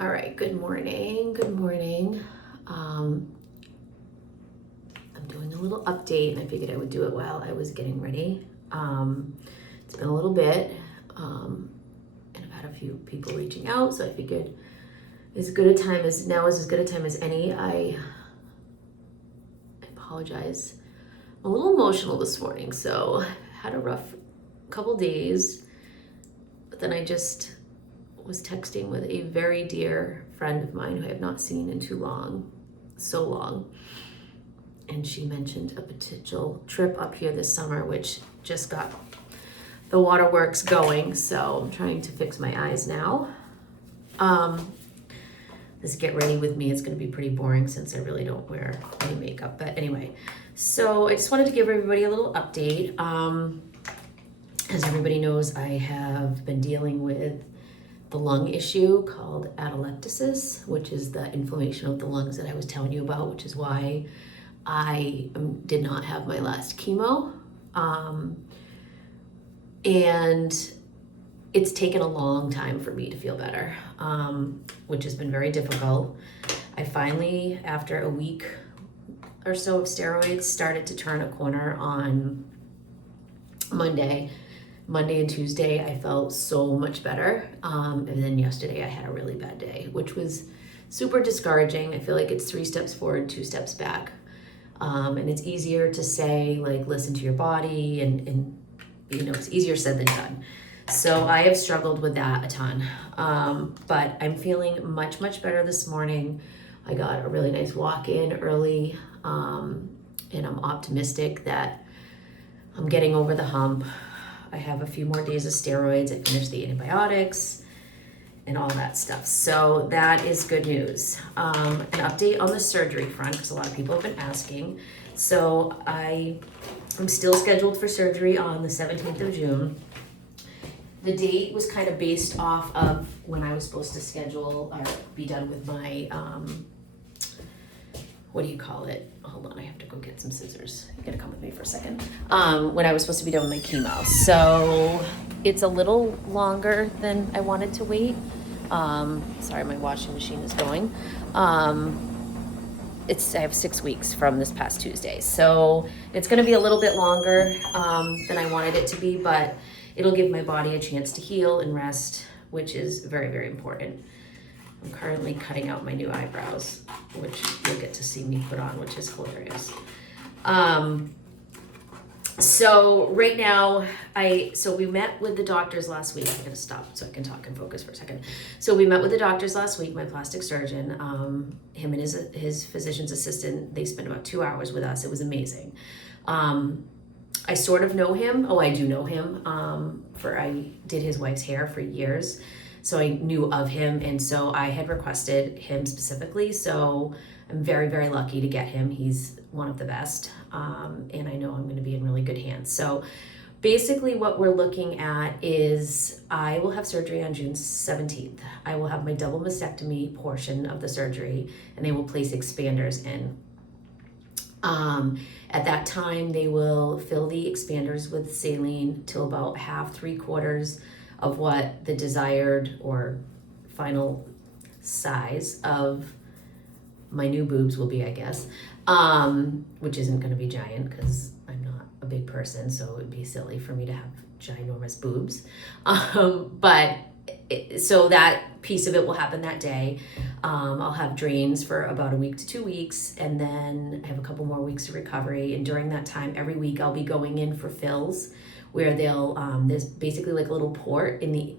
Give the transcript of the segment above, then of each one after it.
All right, good morning. Good morning. I'm doing a little update and I figured I would do it while I was getting ready. It's been a little bit, and I've had a few people reaching out, so I figured as good a time as now is as good a time as any. I apologize. I'm a little emotional this morning, so I had a rough couple days, but then I just was texting with a very dear friend of mine who I have not seen in so long. And she mentioned a potential trip up here this summer, which just got the waterworks going. So I'm trying to fix my eyes now. This get ready with me is going to be pretty boring since I really don't wear any makeup. But anyway, so I just wanted to give everybody a little update. As everybody knows, I have been dealing with the lung issue called atelectasis, which is the inflammation of the lungs that I was telling you about, which is why I did not have my last chemo. And it's taken a long time for me to feel better, which has been very difficult. I finally, after a week or so of steroids, started to turn a corner on Monday and Tuesday. I felt so much better. And then yesterday I had a really bad day, which was super discouraging. I feel like it's 3 steps forward, 2 steps back. And it's easier to say, like, listen to your body and it's easier said than done. So I have struggled with that a ton. But I'm feeling much, much better this morning. I got a really nice walk in early. And I'm optimistic that I'm getting over the hump. I have a few more days of steroids. I finished the antibiotics and all that stuff. So that is good news. An update on the surgery front, because a lot of people have been asking. So I'm still scheduled for surgery on the 17th of June. The date was kind of based off of when I was supposed to schedule or be done with my, what do you call it? Hold on, I have to go get some scissors. You gotta come with me for a second. When I was supposed to be done with my chemo. So it's a little longer than I wanted to wait. Sorry, my washing machine is going. I have 6 weeks from this past Tuesday. So it's gonna be a little bit longer than I wanted it to be, but it'll give my body a chance to heal and rest, which is very, very important. I'm currently cutting out my new eyebrows, which you'll get to see me put on, which is hilarious. So right now, we met with the doctors last week. I'm gonna stop so I can talk and focus for a second. So we met with the doctors last week, my plastic surgeon, him and his physician's assistant, they spent about 2 hours with us. It was amazing. I sort of know him. Oh, I do know him. I did his wife's hair for years. So I knew of him, and so I had requested him specifically. So I'm very, very lucky to get him. He's one of the best, and I know I'm going to be in really good hands. So basically what we're looking at is I will have surgery on June 17th. I will have my double mastectomy portion of the surgery, and they will place expanders in. At that time, they will fill the expanders with saline to about half, 3/4 of what the desired or final size of my new boobs will be, I guess, which isn't going to be giant because I'm not a big person, so it would be silly for me to have ginormous boobs. So that piece of it will happen that day. I'll have drains for about a week to 2 weeks, and then I have a couple more weeks of recovery. And during that time, every week I'll be going in for fills, where there's basically like a little port in the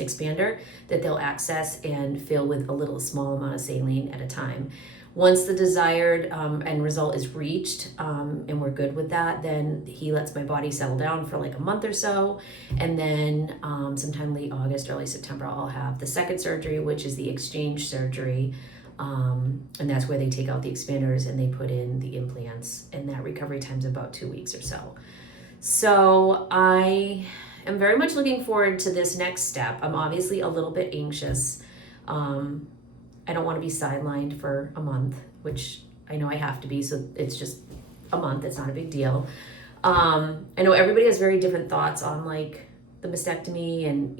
expander that they'll access and fill with a small amount of saline at a time. Once the desired end result is reached, and we're good with that, then he lets my body settle down for like a month or so. And then sometime late August, early September, I'll have the second surgery, which is the exchange surgery. And that's where they take out the expanders and they put in the implants. And that recovery time is about 2 weeks or so. So I am very much looking forward to this next step. I'm obviously a little bit anxious. I don't want to be sidelined for a month, which I know I have to be, so it's just a month. It's not a big deal. I know everybody has very different thoughts on like the mastectomy and,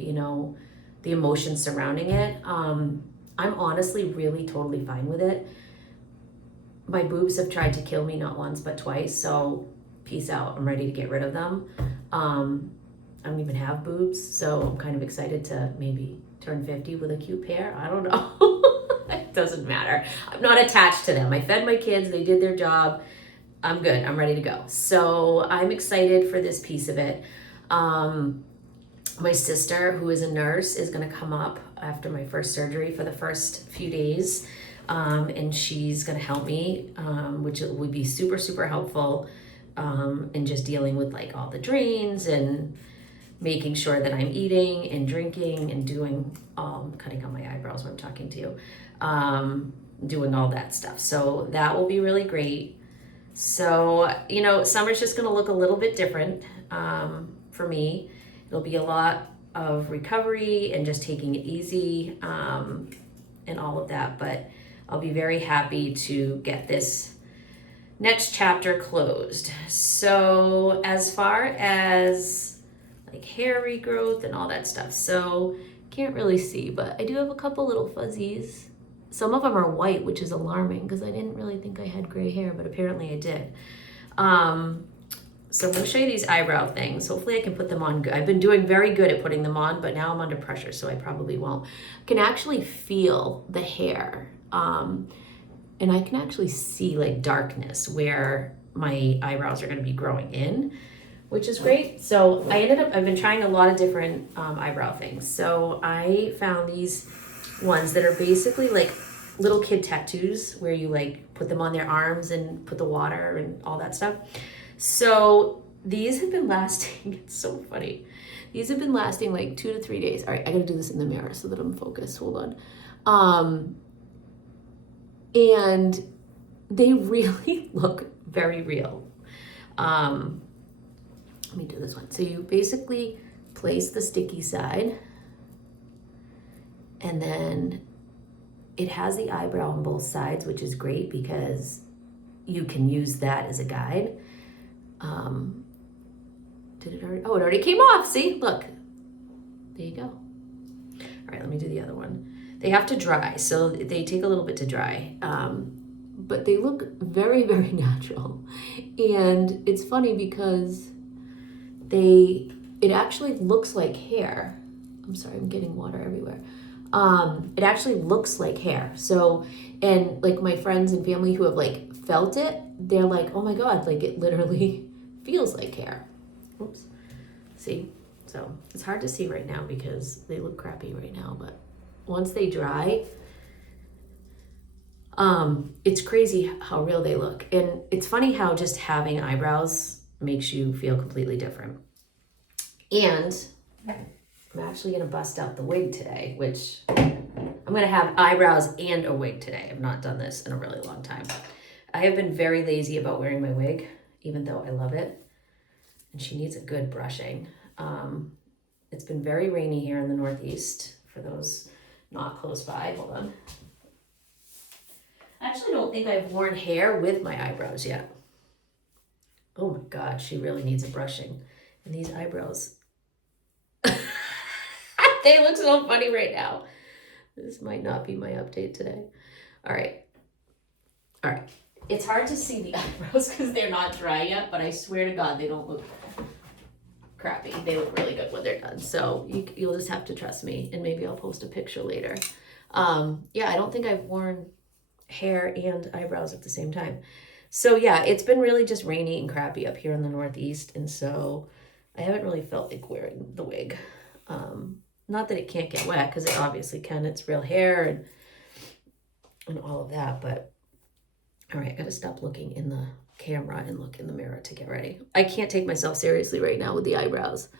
the emotions surrounding it. I'm honestly really totally fine with it. My boobs have tried to kill me not once but twice, so peace out. I'm ready to get rid of them. I don't even have boobs, so I'm kind of excited to maybe turn 50 with a cute pair. I don't know. It doesn't matter. I'm not attached to them. I fed my kids, they did their job. I'm good. I'm ready to go. So I'm excited for this piece of it. My sister, who is a nurse, is going to come up after my first surgery for the first few days. And she's going to help me, which would be super, super helpful in just dealing with like all the drains and making sure that I'm eating and drinking and doing, cutting out my eyebrows when I'm talking to you, doing all that stuff. So that will be really great. So, you know, summer's just going to look a little bit different for me. It'll be a lot of recovery and just taking it easy and all of that. But I'll be very happy to get this next chapter closed. So as far as like hair regrowth and all that stuff, so can't really see, but I do have a couple little fuzzies. Some of them are white, which is alarming because I didn't really think I had gray hair, but apparently I did. So I'm going to show you these eyebrow things. Hopefully I can put them on good. I've been doing very good at putting them on, but now I'm under pressure, so I probably won't. I can actually feel the hair. And I can actually see like darkness where my eyebrows are going to be growing in, which is great. So I've been trying a lot of different eyebrow things. So I found these ones that are basically like little kid tattoos where you like put them on their arms and put the water and all that stuff. So these have been lasting, it's so funny. These have been lasting like 2 to 3 days. All right, I gotta do this in the mirror so that I'm focused, hold on. And they really look very real. Let me do this one. So you basically place the sticky side and then it has the eyebrow on both sides, which is great because you can use that as a guide. Did it already? Oh, it already came off. See, look. There you go. All right, let me do the other one. They have to dry, so they take a little bit to dry. But they look very, very natural. And it's funny because it actually looks like hair. I'm sorry, I'm getting water everywhere. It actually looks like hair. So, and like my friends and family who have like felt it, they're like, oh my God, like it literally feels like hair. Oops. See? So it's hard to see right now because they look crappy right now, but once they dry, it's crazy how real they look. And it's funny how just having eyebrows makes you feel completely different. And I'm actually gonna bust out the wig today, which I'm gonna have eyebrows and a wig today. I've not done this in a really long time. I have been very lazy about wearing my wig, even though I love it. And she needs a good brushing. It's been very rainy here in the Northeast, for those not close by. Hold on. I actually don't think I've worn hair with my eyebrows yet. Oh my God, she really needs a brushing. And these eyebrows, they look so funny right now. This might not be my update today. All right. It's hard to see the eyebrows because they're not dry yet, but I swear to God, they don't look crappy. They look really good when they're done. So you'll just have to trust me, and maybe I'll post a picture later. Yeah, I don't think I've worn hair and eyebrows at the same time. So yeah, it's been really just rainy and crappy up here in the Northeast, and so I haven't really felt like wearing the wig. Not that it can't get wet, because it obviously can. It's real hair and all of that, but all right, I gotta stop looking in the camera and look in the mirror to get ready. I can't take myself seriously right now with the eyebrows.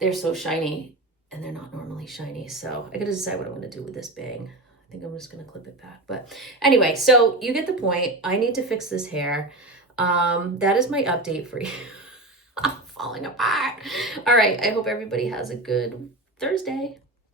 They're so shiny, and they're not normally shiny, so I gotta decide what I want to do with this bang. I think I'm just gonna clip it back. But anyway, so you get the point. I need to fix this hair. That is my update for you. I'm falling apart. All right, I hope everybody has a good Thursday.